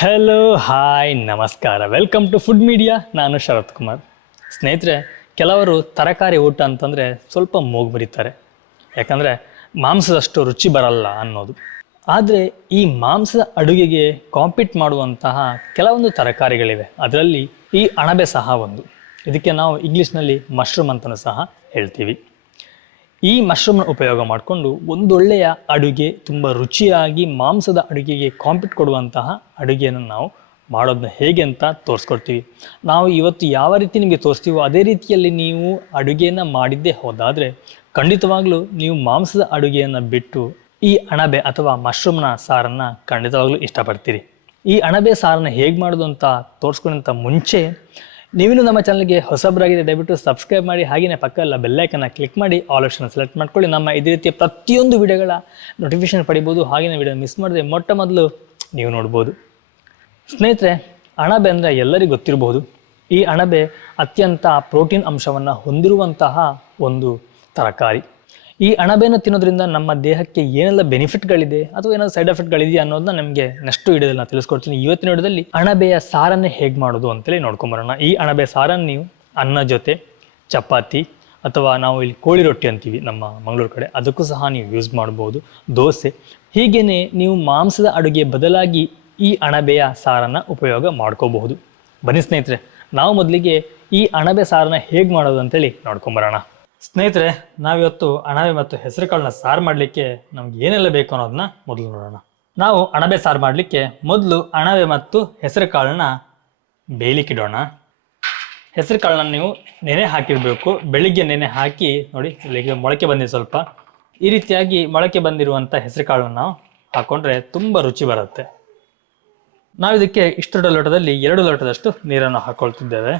Hello hi ನಮಸ್ಕಾರ, welcome to food media. ನಾನು ಶರತ್ ಕುಮಾರ್. ಸ್ನೇಹಿತರೆ, ಕೆಲವರು ತರಕಾರಿ ಊಟ ಅಂತಂದರೆ ಸ್ವಲ್ಪ ಮೂಗು ಮುರಿತಾರೆ, ಯಾಕಂದರೆ ಮಾಂಸದಷ್ಟು ರುಚಿ ಬರಲ್ಲ ಅನ್ನೋದು. ಆದರೆ ಈ ಮಾಂಸದ ಅಡುಗೆಗೆ ಕಾಂಪೀಟ್ ಮಾಡುವಂತಹ ಕೆಲವೊಂದು ತರಕಾರಿಗಳಿವೆ. ಅದರಲ್ಲಿ ಈ ಅಣಬೆ ಸಹ ಒಂದು. ಇದಕ್ಕೆ ನಾವು ಇಂಗ್ಲೀಷ್ನಲ್ಲಿ ಮಶ್ರೂಮ್ ಅಂತಲೂ ಸಹ ಹೇಳ್ತೀವಿ. ಈ ಮಶ್ರೂಮ್ನ ಉಪಯೋಗ ಮಾಡಿಕೊಂಡು ಒಂದೊಳ್ಳೆಯ ಅಡುಗೆ, ತುಂಬ ರುಚಿಯಾಗಿ ಮಾಂಸದ ಅಡುಗೆಗೆ ಕಾಂಪೀಟ್ ಕೊಡುವಂತಹ ಅಡುಗೆಯನ್ನು ನಾವು ಮಾಡೋದನ್ನ ಹೇಗೆ ಅಂತ ತೋರಿಸ್ಕೊಡ್ತೀವಿ. ನಾವು ಇವತ್ತು ಯಾವ ರೀತಿ ನಿಮಗೆ ತೋರಿಸ್ತೀವೋ ಅದೇ ರೀತಿಯಲ್ಲಿ ನೀವು ಅಡುಗೆಯನ್ನು ಮಾಡಿದ್ದೇ ಹೋದಾದರೆ ಖಂಡಿತವಾಗ್ಲೂ ನೀವು ಮಾಂಸದ ಅಡುಗೆಯನ್ನು ಬಿಟ್ಟು ಈ ಅಣಬೆ ಅಥವಾ ಮಶ್ರೂಮ್ನ ಸಾರನ್ನು ಖಂಡಿತವಾಗ್ಲೂ ಇಷ್ಟಪಡ್ತೀರಿ. ಈ ಅಣಬೆ ಸಾರನ್ನು ಹೇಗೆ ಮಾಡೋದು ಅಂತ ತೋರಿಸ್ಕೊಳ್ಳೋಂಥ ಮುಂಚೆ ನೀವಿನ್ನು ನಮ್ಮ ಚಾನಲ್ಗೆ ಹೊಸಬರಾಗಿದೆ, ದಯವಿಟ್ಟು ಸಬ್ಸ್ಕ್ರೈಬ್ ಮಾಡಿ. ಹಾಗೆಯೇ ಪಕ್ಕದಲ್ಲ ಬೆಲ್ಲೈಕನ್ನ ಕ್ಲಿಕ್ ಮಾಡಿ ಆಲ್ ಆಪ್ಷನ್ ಸೆಲೆಕ್ಟ್ ಮಾಡ್ಕೊಳ್ಳಿ. ನಮ್ಮ ಇದೇ ರೀತಿಯ ಪ್ರತಿಯೊಂದು ವಿಡಿಯೋಗಳ ನೋಟಿಫಿಕೇಶನ್ ಪಡಿಬೋದು. ಹಾಗೆಯೇ ವಿಡಿಯೋ ಮಿಸ್ ಮಾಡಿದ್ರೆ ಮೊಟ್ಟ ಮೊದಲು ನೀವು ನೋಡ್ಬೋದು. ಸ್ನೇಹಿತರೆ, ಅಣಬೆ ಅಂದರೆ ಎಲ್ಲರಿಗೂ ಗೊತ್ತಿರಬಹುದು. ಈ ಅಣಬೆ ಅತ್ಯಂತ ಪ್ರೋಟೀನ್ ಅಂಶವನ್ನು ಹೊಂದಿರುವಂತಹ ಒಂದು ತರಕಾರಿ. ಈ ಅಣಬೆಯನ್ನು ತಿನ್ನೋದ್ರಿಂದ ನಮ್ಮ ದೇಹಕ್ಕೆ ಏನೆಲ್ಲ ಬೆನಿಫಿಟ್ಗಳಿದೆ ಅಥವಾ ಏನಾದರೂ ಸೈಡ್ ಎಫೆಕ್ಟ್ಗಳಿದೆಯಾ ಅನ್ನೋದನ್ನ ನಮಗೆ ನೆಕ್ಸ್ಟ್ ವಿಡಿಯೋದಲ್ಲಿ ನಾನು ತಿಳಿಸ್ಕೊಡ್ತೀನಿ. ಇವತ್ತಿನ ವಿಡಿಯೋದಲ್ಲಿ ಅಣಬೆಯ ಸಾರನ್ನೇ ಹೇಗೆ ಮಾಡೋದು ಅಂತೇಳಿ ನೋಡ್ಕೊಂಬರೋಣ. ಈ ಅಣಬೆ ಸಾರನ್ನು ನೀವು ಅನ್ನ ಜೊತೆ, ಚಪಾತಿ ಅಥವಾ ನಾವು ಇಲ್ಲಿ ಕೋಳಿ ರೊಟ್ಟಿ ಅಂತೀವಿ ನಮ್ಮ ಮಂಗಳೂರು ಕಡೆ, ಅದಕ್ಕೂ ಸಹ ನೀವು ಯೂಸ್ ಮಾಡ್ಬೋದು, ದೋಸೆ. ಹೀಗೇ ನೀವು ಮಾಂಸದ ಅಡುಗೆ ಬದಲಾಗಿ ಈ ಅಣಬೆಯ ಸಾರನ್ನು ಉಪಯೋಗ ಮಾಡ್ಕೋಬಹುದು. ಬನ್ನಿ ಸ್ನೇಹಿತರೆ, ನಾವು ಮೊದಲಿಗೆ ಈ ಅಣಬೆ ಸಾರನ್ನ ಹೇಗೆ ಮಾಡೋದು ಅಂತೇಳಿ ನೋಡ್ಕೊಂಬರೋಣ. ಸ್ನೇಹಿತರೆ, ನಾವಿವತ್ತು ಅಣಬೆ ಮತ್ತು ಹೆಸರು ಕಾಳನ್ನ ಸಾರು ಮಾಡಲಿಕ್ಕೆ ನಮ್ಗೆ ಏನೆಲ್ಲ ಬೇಕು ಅನ್ನೋದನ್ನ ಮೊದಲು ನೋಡೋಣ. ನಾವು ಅಣಬೆ ಸಾರು ಮಾಡಲಿಕ್ಕೆ ಮೊದಲು ಅಣಬೆ ಮತ್ತು ಹೆಸರು ಕಾಳನ್ನ ಬೇಯಲಿಕ್ಕಿಡೋಣ. ಹೆಸರು ಕಾಳನ್ನ ನೀವು ನೆನೆ ಹಾಕಿರಬೇಕು. ಬೆಳಿಗ್ಗೆ ನೆನೆ ಹಾಕಿ ನೋಡಿ, ಇಲ್ಲಿಗೆ ಮೊಳಕೆ ಬಂದಿದೆ ಸ್ವಲ್ಪ. ಈ ರೀತಿಯಾಗಿ ಮೊಳಕೆ ಬಂದಿರುವಂಥ ಹೆಸರು ಕಾಳನ್ನು ನಾವು ಹಾಕೊಂಡ್ರೆ ತುಂಬ ರುಚಿ ಬರುತ್ತೆ. ನಾವು ಇದಕ್ಕೆ ಇಷ್ಟು ದೊಡ್ಡ ಲೋಟದಲ್ಲಿ 2 ಲೋಟದಷ್ಟು ನೀರನ್ನು ಹಾಕೊಳ್ತಿದ್ದೇವೆ.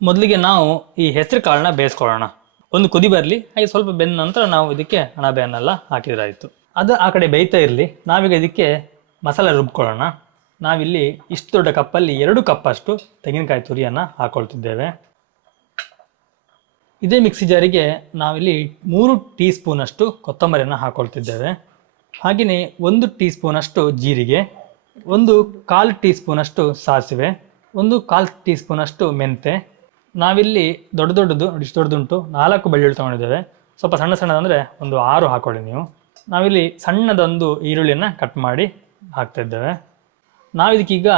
ಮೊದಲಿಗೆ ನಾವು ಈ ಹೆಸರು ಕಾಳನ್ನ ಬೇಯಿಸ್ಕೊಳ್ಳೋಣ. ಒಂದು ಕುದಿ ಬರಲಿ, ಹಾಗೆ ಸ್ವಲ್ಪ ಬೆಂದ ನಂತರ ನಾವು ಇದಕ್ಕೆ ಅಣಬೆಯನ್ನೆಲ್ಲ ಹಾಕಿದ್ರಾಯಿತು. ಅದು ಆ ಕಡೆ ಬೇಯ್ತಾ ಇರಲಿ. ನಾವೀಗ ಇದಕ್ಕೆ ಮಸಾಲೆ ರುಬ್ಕೊಳ್ಳೋಣ. ನಾವಿಲ್ಲಿ ಇಷ್ಟು ದೊಡ್ಡ ಕಪ್ಪಲ್ಲಿ 2 ಕಪ್ಪಷ್ಟು ತೆಂಗಿನಕಾಯಿ ತುರಿಯನ್ನು ಹಾಕೊಳ್ತಿದ್ದೇವೆ. ಇದೇ ಮಿಕ್ಸಿ ಜಾರಿಗೆ ನಾವಿಲ್ಲಿ 3 ಟೀ ಸ್ಪೂನಷ್ಟು ಕೊತ್ತಂಬರಿಯನ್ನು ಹಾಕೊಳ್ತಿದ್ದೇವೆ. ಹಾಗೆಯೇ 1 ಟೀ ಸ್ಪೂನಷ್ಟು ಜೀರಿಗೆ, 1/4 ಟೀ ಸ್ಪೂನಷ್ಟು ಸಾಸಿವೆ, 1/4 ಟೀ ಸ್ಪೂನಷ್ಟು ಮೆಂತೆ. ನಾವಿಲ್ಲಿ ದೊಡ್ಡದು ಇಷ್ಟು ದೊಡ್ಡದುಂಟು 4 ಬೆಳ್ಳುಳ್ಳಿ ತೊಗೊಂಡಿದ್ದೇವೆ. ಸ್ವಲ್ಪ ಸಣ್ಣದಂದರೆ ಒಂದು 6 ಹಾಕೊಳ್ಳಿ ನೀವು. ನಾವಿಲ್ಲಿ ಸಣ್ಣದೊಂದು ಈರುಳ್ಳಿಯನ್ನು ಕಟ್ ಮಾಡಿ ಹಾಕ್ತಿದ್ದೇವೆ. ನಾವಿದಕ್ಕೀಗ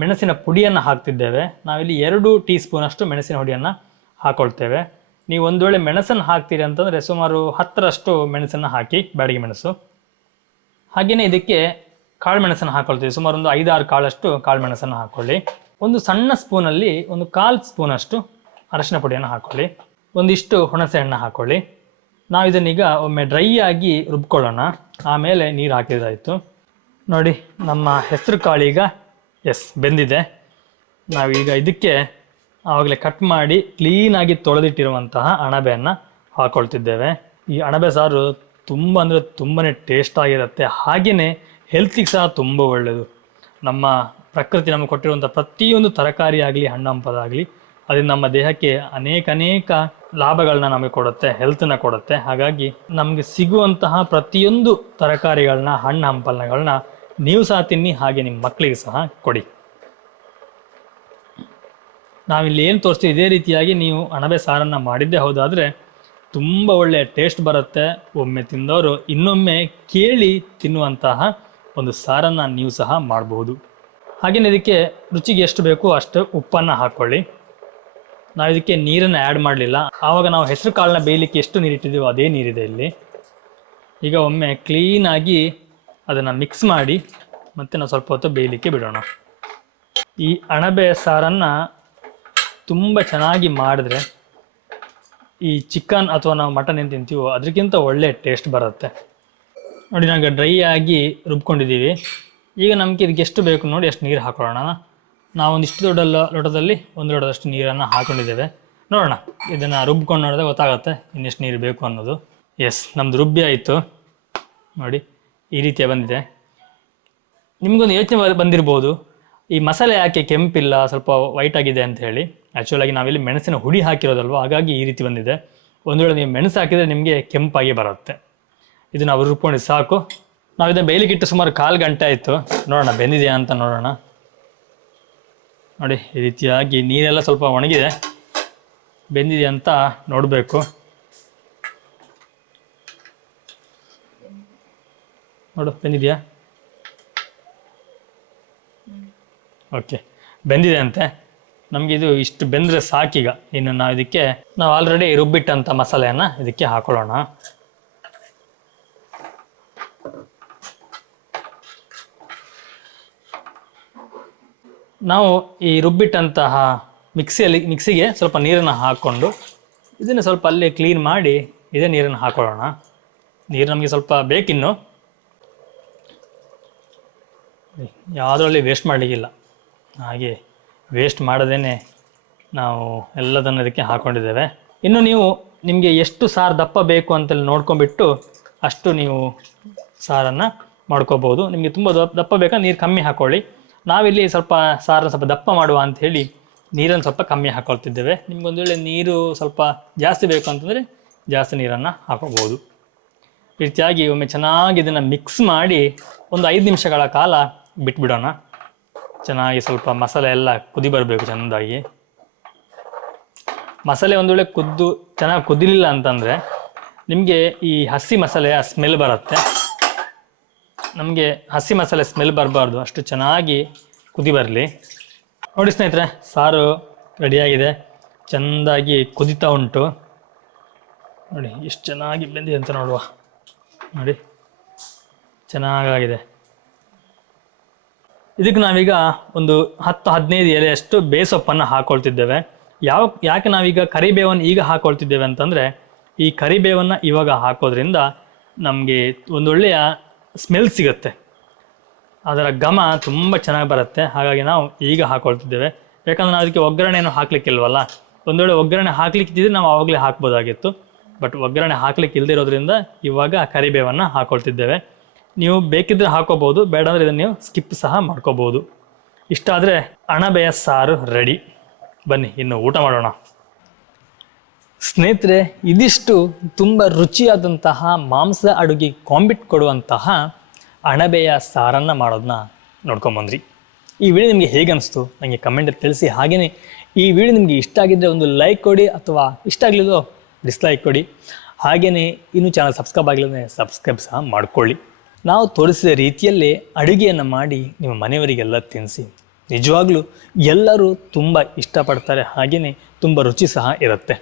ಮೆಣಸಿನ ಪುಡಿಯನ್ನು ಹಾಕ್ತಿದ್ದೇವೆ. ನಾವಿಲ್ಲಿ 2 ಟೀ ಸ್ಪೂನಷ್ಟು ಮೆಣಸಿನ ಹುಡಿಯನ್ನು ಹಾಕೊಳ್ತೇವೆ. ನೀವು ಒಂದು ವೇಳೆ ಮೆಣಸನ್ನು ಹಾಕ್ತೀರಿ ಅಂತಂದರೆ ಸುಮಾರು 10ರಷ್ಟು ಮೆಣಸನ್ನು ಹಾಕಿ, ಬ್ಯಾಡಗಿ ಮೆಣಸು. ಹಾಗೆಯೇ ಇದಕ್ಕೆ ಕಾಳು ಮೆಣಸನ್ನು ಹಾಕೊಳ್ತೀವಿ. ಸುಮಾರು ಒಂದು 5-6 ಕಾಳಷ್ಟು ಕಾಳು ಮೆಣಸನ್ನು ಹಾಕ್ಕೊಳ್ಳಿ. ಒಂದು ಸಣ್ಣ ಸ್ಪೂನಲ್ಲಿ 1/4 ಸ್ಪೂನಷ್ಟು ಅರಶಿನ ಪುಡಿಯನ್ನು ಹಾಕ್ಕೊಳ್ಳಿ. ಒಂದಿಷ್ಟು ಹುಣಸೆ ಹಣ್ಣು ಹಾಕ್ಕೊಳ್ಳಿ. ನಾವು ಇದನ್ನೀಗ ಒಮ್ಮೆ ಡ್ರೈ ಆಗಿ ರುಬ್ಕೊಳ್ಳೋಣ. ಆಮೇಲೆ ನೀರು ಹಾಕಿದ್ರಾಯಿತು. ನೋಡಿ, ನಮ್ಮ ಹೆಸರು ಕಾಳೀಗ ಬೆಂದಿದೆ. ನಾವೀಗ ಇದಕ್ಕೆ ಆವಾಗಲೇ ಕಟ್ ಮಾಡಿ ಕ್ಲೀನಾಗಿ ತೊಳೆದಿಟ್ಟಿರುವಂತಹ ಅಣಬೆಯನ್ನು ಹಾಕ್ಕೊಳ್ತಿದ್ದೇವೆ. ಈ ಅಣಬೆ ಸಾರು ತುಂಬ ಅಂದರೆ ತುಂಬಾ ಟೇಸ್ಟ್ ಆಗಿರುತ್ತೆ. ಹಾಗೆಯೇ ಹೆಲ್ತಿಗೆ ಸಹ ತುಂಬ ಒಳ್ಳೆಯದು. ನಮ್ಮ ಪ್ರಕೃತಿ ನಮಗೆ ಕೊಟ್ಟಿರುವಂಥ ಪ್ರತಿಯೊಂದು ತರಕಾರಿ ಆಗಲಿ, ಹಣ್ಣು ಹಂಪಲಾಗಲಿ, ಅದರಿಂದ ನಮ್ಮ ದೇಹಕ್ಕೆ ಅನೇಕ ಲಾಭಗಳನ್ನ ನಮಗೆ ಕೊಡುತ್ತೆ, ಹೆಲ್ತನ್ನ ಕೊಡುತ್ತೆ. ಹಾಗಾಗಿ ನಮಗೆ ಸಿಗುವಂತಹ ಪ್ರತಿಯೊಂದು ತರಕಾರಿಗಳನ್ನ, ಹಣ್ಣು ಹಂಪಲಗಳನ್ನ ನೀವು ಸಹ ತಿನ್ನಿ, ಹಾಗೆ ನಿಮ್ಮ ಮಕ್ಕಳಿಗೆ ಸಹ ಕೊಡಿ. ನಾವಿಲ್ಲಿ ಏನು ತೋರಿಸ್ತೀವಿ ಇದೇ ರೀತಿಯಾಗಿ ನೀವು ಅಣಬೆ ಸಾರನ್ನು ಮಾಡಿದ್ದೇ ಹೋದಾದರೆ ತುಂಬ ಒಳ್ಳೆಯ ಟೇಸ್ಟ್ ಬರುತ್ತೆ. ಒಮ್ಮೆ ತಿಂದವರು ಇನ್ನೊಮ್ಮೆ ಕೇಳಿ ತಿನ್ನುವಂತಹ ಒಂದು ಸಾರನ್ನು ನೀವು ಸಹ ಮಾಡಬಹುದು. ಹಾಗೆಯೇ ಇದಕ್ಕೆ ರುಚಿಗೆ ಎಷ್ಟು ಬೇಕು ಅಷ್ಟು ಉಪ್ಪನ್ನು ಹಾಕ್ಕೊಳ್ಳಿ. ನಾವು ಇದಕ್ಕೆ ನೀರನ್ನು ಆ್ಯಡ್ ಮಾಡಲಿಲ್ಲ. ಆವಾಗ ನಾವು ಹೆಸರು ಕಾಳನ್ನ ಬೇಯಲಿಕ್ಕೆ ಎಷ್ಟು ನೀರಿಟ್ಟಿದ್ದೀವೋ ಅದೇ ನೀರಿದೆ ಇಲ್ಲಿ. ಈಗ ಒಮ್ಮೆ ಕ್ಲೀನಾಗಿ ಅದನ್ನು ಮಿಕ್ಸ್ ಮಾಡಿ ಮತ್ತೆ ನಾವು ಸ್ವಲ್ಪ ಹೊತ್ತು ಬೇಯಲಿಕ್ಕೆ ಬಿಡೋಣ. ಈ ಅಣಬೆ ಸಾರನ್ನು ತುಂಬ ಚೆನ್ನಾಗಿ ಮಾಡಿದ್ರೆ ಈ ಚಿಕನ್ ಅಥವಾ ನಾವು ಮಟನ್ ಏನು ತಿಂತೀವೋ ಅದಕ್ಕಿಂತ ಒಳ್ಳೆ ಟೇಸ್ಟ್ ಬರುತ್ತೆ. ನೋಡಿ, ನಾವು ಡ್ರೈ ಆಗಿ ರುಬ್ಕೊಂಡಿದ್ದೀವಿ. ಈಗ ನಮಗೆ ಇದಕ್ಕೆ ಎಷ್ಟು ಬೇಕು ನೋಡಿ ಅಷ್ಟು ನೀರು ಹಾಕೊಳ್ಳೋಣ. ನಾವು ಒಂದಿಷ್ಟು ದೊಡ್ಡ ಲೋಟದಲ್ಲಿ 1 ಲೋಟದಷ್ಟು ನೀರನ್ನು ಹಾಕ್ಕೊಂಡಿದ್ದೇವೆ. ನೋಡೋಣ, ಇದನ್ನು ರುಬ್ಕೊಂಡು ನೋಡಿದ್ರೆ ಗೊತ್ತಾಗುತ್ತೆ ಇನ್ನೆಷ್ಟು ನೀರು ಬೇಕು ಅನ್ನೋದು. ನಮ್ಮದು ರುಬ್ಬಿ ಆಯಿತು. ನೋಡಿ, ಈ ರೀತಿಯ ಬಂದಿದೆ. ನಿಮಗೊಂದು ಯೋಚನೆ ಬಂದಿರ್ಬೋದು, ಈ ಮಸಾಲೆ ಯಾಕೆ ಕೆಂಪಿಲ್ಲ, ಸ್ವಲ್ಪ ವೈಟ್ ಆಗಿದೆ ಅಂತ ಹೇಳಿ. ಆ್ಯಕ್ಚುಲಾಗಿ ನಾವಿಲ್ಲಿ ಮೆಣಸಿನ ಹುಡಿ ಹಾಕಿರೋದಲ್ವ, ಹಾಗಾಗಿ ಈ ರೀತಿ ಬಂದಿದೆ. ಒಂದು ವೇಳೆ ನೀವು ಮೆಣಸು ಹಾಕಿದರೆ ನಿಮಗೆ ಕೆಂಪಾಗಿ ಬರುತ್ತೆ. ಇದು ನಾವು ರುಬ್ಕೊಂಡು ಸಾಕು. ನಾವು ಇದನ್ನು ಬೇಯಲಿಕ್ಕಿಟ್ಟು ಸುಮಾರು 1/4 ಗಂಟೆ ಆಯಿತು. ನೋಡೋಣ ಬೆಂದಿದೆಯಾ ಅಂತ ನೋಡೋಣ. ನೋಡಿ ಈ ರೀತಿಯಾಗಿ ನೀರೆಲ್ಲ ಸ್ವಲ್ಪ ಒಣಗಿದೆ, ಬೆಂದಿದೆಯಾ ಅಂತ ನೋಡಬೇಕು. ನೋಡು ಬೆಂದಿದೆಯಾ? ಓಕೆ, ಬೆಂದಿದೆ ಅಂತೆ. ನಮಗೆ ಇದು ಇಷ್ಟು ಬೆಂದರೆ ಸಾಕೀಗ. ಇನ್ನು ನಾವು ಆಲ್ರೆಡಿ ರುಬ್ಬಿಟ್ಟಂಥ ಮಸಾಲೆಯನ್ನು ಇದಕ್ಕೆ ಹಾಕೊಳ್ಳೋಣ. ನಾವು ಈ ರುಬ್ಬಿಟ್ಟಂತಹ ಮಿಕ್ಸಿಗೆ ಸ್ವಲ್ಪ ನೀರನ್ನು ಹಾಕ್ಕೊಂಡು ಇದನ್ನು ಸ್ವಲ್ಪ ಅಲ್ಲೇ ಕ್ಲೀನ್ ಮಾಡಿ ಇದೇ ನೀರನ್ನು ಹಾಕೊಳ್ಳೋಣ. ನೀರು ನಮಗೆ ಸ್ವಲ್ಪ ಬೇಕಿನ್ನು, ಯಾವುದರಲ್ಲಿ ವೇಸ್ಟ್ ಮಾಡಲಿಕ್ಕಿಲ್ಲ. ಹಾಗೆ ವೇಸ್ಟ್ ಮಾಡದೇ ನಾವು ಎಲ್ಲದನ್ನು ಇದಕ್ಕೆ ಹಾಕ್ಕೊಂಡಿದ್ದೇವೆ. ಇನ್ನು ನಿಮಗೆ ಎಷ್ಟು ಸಾರು ದಪ್ಪ ಬೇಕು ಅಂತೇಳಿ ನೋಡ್ಕೊಂಬಿಟ್ಟು ಅಷ್ಟು ನೀವು ಸಾರನ್ನು ಮಾಡ್ಕೋಬೋದು. ನಿಮಗೆ ತುಂಬ ದಪ್ಪ ಬೇಕಾ ನೀರು ಕಮ್ಮಿ ಹಾಕ್ಕೊಳ್ಳಿ. ನಾವಿಲ್ಲಿ ಸ್ವಲ್ಪ ಸಾರನ್ನು ಸ್ವಲ್ಪ ದಪ್ಪ ಮಾಡುವ ಅಂಥೇಳಿ ನೀರನ್ನು ಸ್ವಲ್ಪ ಕಮ್ಮಿ ಹಾಕ್ಕೊಳ್ತಿದ್ದೇವೆ. ನಿಮ್ಗೊಂದು ವೇಳೆ ನೀರು ಸ್ವಲ್ಪ ಜಾಸ್ತಿ ಬೇಕು ಅಂತಂದರೆ ಜಾಸ್ತಿ ನೀರನ್ನು ಹಾಕೋಬೋದು. ಈ ರೀತಿಯಾಗಿ ಒಮ್ಮೆ ಚೆನ್ನಾಗಿ ಇದನ್ನು ಮಿಕ್ಸ್ ಮಾಡಿ ಒಂದು 5 ನಿಮಿಷಗಳ ಕಾಲ ಬಿಟ್ಬಿಡೋಣ. ಚೆನ್ನಾಗಿ ಸ್ವಲ್ಪ ಮಸಾಲೆ ಎಲ್ಲ ಕುದಿ ಬರಬೇಕು ಚೆಂದಾಗಿ. ಮಸಾಲೆ ಒಂದು ವೇಳೆ ಚೆನ್ನಾಗಿ ಕುದಿಲಿಲ್ಲ ಅಂತಂದರೆ ನಿಮಗೆ ಈ ಹಸಿ ಮಸಾಲೆಯ ಸ್ಮೆಲ್ ಬರುತ್ತೆ. ನಮಗೆ ಹಸಿ ಮಸಾಲೆ ಸ್ಮೆಲ್ ಬರಬಾರ್ದು, ಅಷ್ಟು ಚೆನ್ನಾಗಿ ಕುದಿ ಬರಲಿ. ನೋಡಿ ಸ್ನೇಹಿತರೆ, ಸಾರು ರೆಡಿಯಾಗಿದೆ, ಚೆಂದಾಗಿ ಕುದಿತಾ ಉಂಟು. ನೋಡಿ ಎಷ್ಟು ಚೆನ್ನಾಗಿ ಬೆಂದಿದೆ ಅಂತ ನೋಡುವ. ನೋಡಿ ಚೆನ್ನಾಗಾಗಿದೆ. ಇದಕ್ಕೆ ನಾವೀಗ ಒಂದು 10-15 ಎಲೆಯಷ್ಟು ಬೇಸೊಪ್ಪನ್ನು ಹಾಕ್ಕೊಳ್ತಿದ್ದೇವೆ. ಯಾಕೆ ನಾವೀಗ ಕರಿಬೇವನ್ನು ಈಗ ಹಾಕ್ಕೊಳ್ತಿದ್ದೇವೆ ಅಂತಂದರೆ, ಈ ಕರಿಬೇವನ್ನು ಇವಾಗ ಹಾಕೋದ್ರಿಂದ ನಮಗೆ ಒಂದೊಳ್ಳೆಯ ಸ್ಮೆಲ್ ಸಿಗುತ್ತೆ, ಅದರ ಘಮ ತುಂಬ ಚೆನ್ನಾಗಿ ಬರುತ್ತೆ. ಹಾಗಾಗಿ ನಾವು ಈಗ ಹಾಕ್ಕೊಳ್ತಿದ್ದೇವೆ. ಯಾಕಂದರೆ ನಾವು ಅದಕ್ಕೆ ಒಗ್ಗರಣೆಯನ್ನು ಹಾಕ್ಲಿಕ್ಕಿಲ್ವಲ್ಲ. ಒಂದು ವೇಳೆ ಒಗ್ಗರಣೆ ಹಾಕ್ಲಿಕ್ಕಿದ್ದರೆ ನಾವು ಆವಾಗಲೇ ಹಾಕ್ಬೋದಾಗಿತ್ತು. ಬಟ್ ಒಗ್ಗರಣೆ ಹಾಕ್ಲಿಕ್ಕೆ ಇಲ್ಲದಿರೋದ್ರಿಂದ ಇವಾಗ ಕರಿಬೇವನ್ನು ಹಾಕ್ಕೊಳ್ತಿದ್ದೇವೆ. ನೀವು ಬೇಕಿದ್ದರೆ ಹಾಕೋಬೋದು, ಬೇಡ ಅಂದರೆ ಇದನ್ನು ನೀವು ಸ್ಕಿಪ್ ಸಹ ಮಾಡ್ಕೋಬೋದು. ಇಷ್ಟ ಆದರೆ ಅಣಬೆಯ ಸಾರು ರೆಡಿ. ಬನ್ನಿ ಇನ್ನು ಊಟ ಮಾಡೋಣ. ಸ್ನೇಹಿತರೆ, ಇದಿಷ್ಟು ತುಂಬ ರುಚಿಯಾದಂತಹ ಮಾಂಸದ ಅಡುಗೆ ಕಾಂಬಿಟ್ ಕೊಡುವಂತಹ ಅಣಬೆಯ ಸಾರನ್ನು ಮಾಡೋದನ್ನ ನೋಡ್ಕೊಂಬಂದ್ರಿ. ಈ ವಿಡಿಯೋ ನಿಮಗೆ ಹೇಗೆ ಅನಿಸ್ತು ನನಗೆ ಕಮೆಂಟಲ್ಲಿ ತಿಳಿಸಿ. ಹಾಗೆಯೇ ಈ ವಿಡಿಯೋ ನಿಮಗೆ ಇಷ್ಟ ಆಗಿದ್ದರೆ ಒಂದು ಲೈಕ್ ಕೊಡಿ, ಅಥವಾ ಇಷ್ಟ ಆಗಲಿಲ್ಲೋ ಡಿಸ್ಲೈಕ್ ಕೊಡಿ. ಹಾಗೆಯೇ ಇನ್ನೂ ಚಾನಲ್ ಸಬ್ಸ್ಕ್ರೈಬ್ ಆಗಲಿಲ್ಲ ಸಬ್ಸ್ಕ್ರೈಬ್ ಸಹ ಮಾಡಿಕೊಳ್ಳಿ. ನಾವು ತೋರಿಸಿದ ರೀತಿಯಲ್ಲೇ ಅಡುಗೆಯನ್ನು ಮಾಡಿ ನಿಮ್ಮ ಮನೆಯವರಿಗೆಲ್ಲ ತಿನ್ನಿಸಿ. ನಿಜವಾಗ್ಲೂ ಎಲ್ಲರೂ ತುಂಬ ಇಷ್ಟಪಡ್ತಾರೆ, ಹಾಗೆಯೇ ತುಂಬ ರುಚಿ ಸಹ ಇರುತ್ತೆ.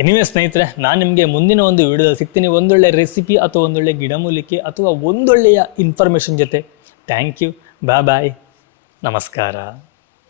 ಎನಿವೇ ಸ್ನೇಹಿತರೆ, ನಾನು ನಿಮಗೆ ಮುಂದಿನ ಒಂದು ವಿಡಿಯೋದಲ್ಲಿ ಸಿಗ್ತೀನಿ, ಒಂದೊಳ್ಳೆ ರೆಸಿಪಿ ಅಥವಾ ಒಂದೊಳ್ಳೆ ಗಿಡಮೂಲಿಕೆ ಅಥವಾ ಒಂದೊಳ್ಳೆಯ ಇನ್ಫಾರ್ಮೇಷನ್ ಜೊತೆ. ಥ್ಯಾಂಕ್ ಯು, ಬಾಯ್, ನಮಸ್ಕಾರ.